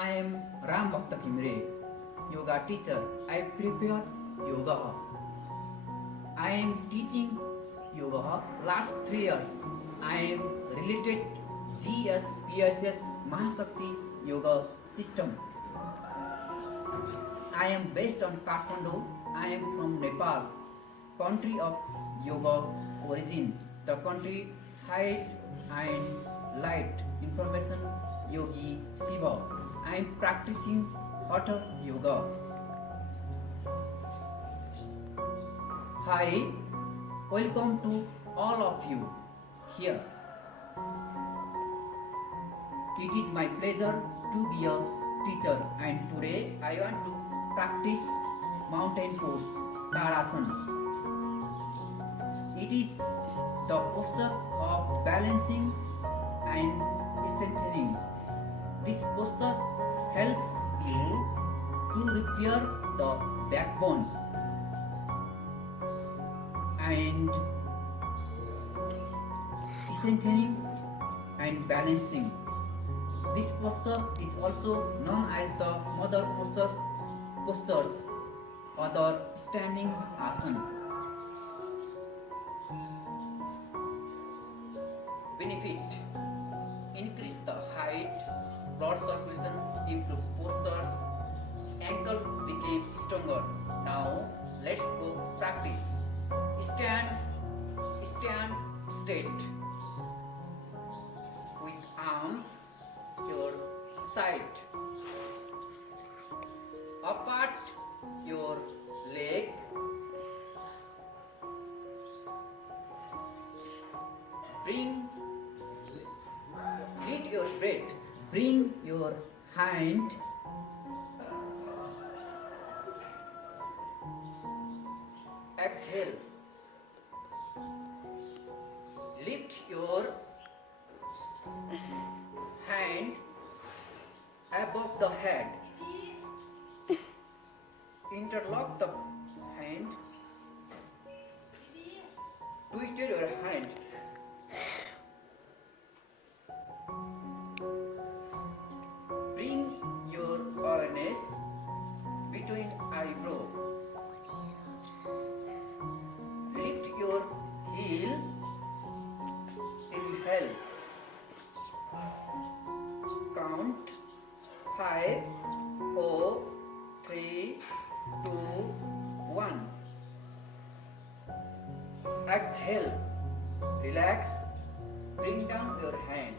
I am Bhakta Ghimire, yoga teacher. I prepare yoga. I am teaching yoga last 3 years. I am related GSPSS Mahashakti Yoga System. I am based on Kathmandu. I am from Nepal, country of yoga origin. The country height and light information Yogi Shiva. I am practicing Hotha Yoga. Hi, welcome to all of you here. It is my pleasure to be a teacher, and today I want to practice mountain pose, Asan. It is the posture of balancing and strengthening. This posture helps you to repair the backbone and strengthening and balancing. This posture is also known as the mother postures or the standing Asan. Benefit: increase the height, blood circulation, improve postures, ankle became stronger. Now let's go practice. Stand straight with arms your side. Apart your leg. Lead your breath. Bring your hand exhale. Lift your hand above the head. Interlock the hand. Twist your hand. Bring your awareness between eyebrow. Lift your heel. Inhale. Count 5, 4, 3, 2, 1. Exhale. Relax. Bring down your hand.